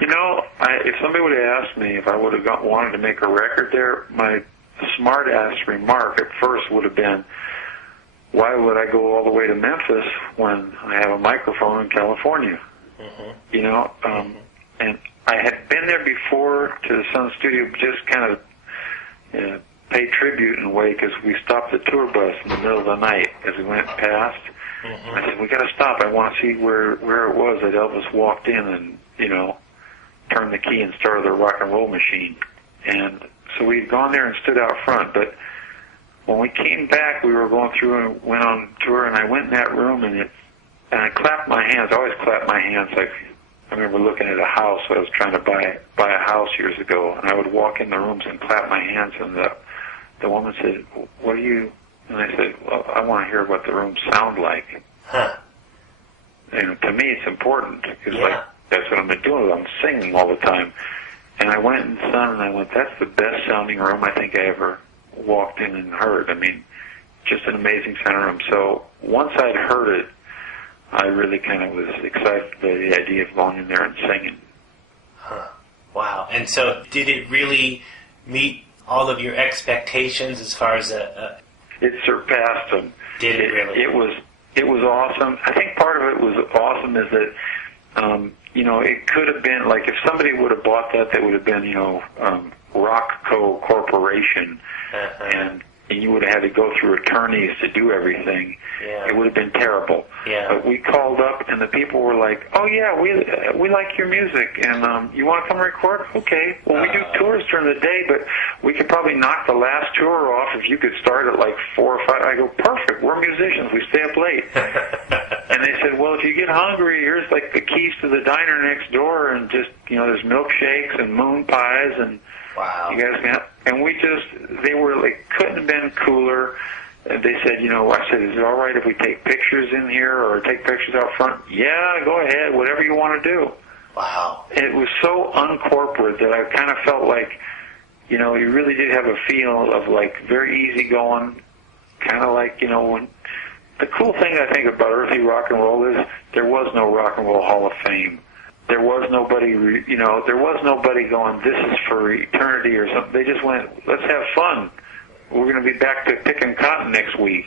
If somebody would have asked me if I would have wanted to make a record there, my smart-ass remark at first would have been, why would I go all the way to Memphis when I have a microphone in California? Mm-hmm. And I had been there before to the Sun Studio, just kind of pay tribute in a way, because we stopped the tour bus in the middle of the night as we went past. Mm-hmm. I said, we got to stop. I want to see where it was that Elvis walked in and, turned the key and started the rock and roll machine. And so we'd gone there and stood out front. But when we came back, we were going through and went on tour, and I went in that room and I clapped my hands. I always clap my hands. Like, I remember looking at a house. I was trying to buy a house years ago, and I would walk in the rooms and clap my hands, and the woman said, what are you? And I said, well, I want to hear what the rooms sound like. Huh. And to me, it's important, because that's what I've been doing. I'm singing all the time. And I went in the sun, and I went, that's the best sounding room I think I ever walked in and heard. I mean, just an amazing sounding room. So once I'd heard it, I really kind of was excited by the idea of going in there and singing. Huh. Wow. And so did it really meet all of your expectations as far as It surpassed them. Did it really? It was awesome. I think part of it was awesome is that, it could have been, like, if somebody would have bought that would have been, Rockco Corporation, and you would have had to go through attorneys to do everything. Yeah. It would have been terrible. Yeah. But we called up, and the people were like, oh, yeah, we like your music, and you want to come record? Okay. Well, we do tours during the day, but we could probably knock the last tour off if you could start at like 4 or 5. I go, perfect, we're musicians, we stay up late. And they said, well, if you get hungry, here's like the keys to the diner next door, and just, there's milkshakes and moon pies, and wow. You guys can. And they were like, couldn't have been cooler. And they said, I said, is it all right if we take pictures in here or take pictures out front? Yeah, go ahead, whatever you want to do. Wow. And it was so uncorporate that I kind of felt like, you really did have a feel of like very easygoing, kind of like, when the cool thing I think about early rock and roll is there was no Rock and Roll Hall of Fame. There was nobody, there was nobody going, this is for eternity or something. They just went, let's have fun. We're going to be back to picking cotton next week,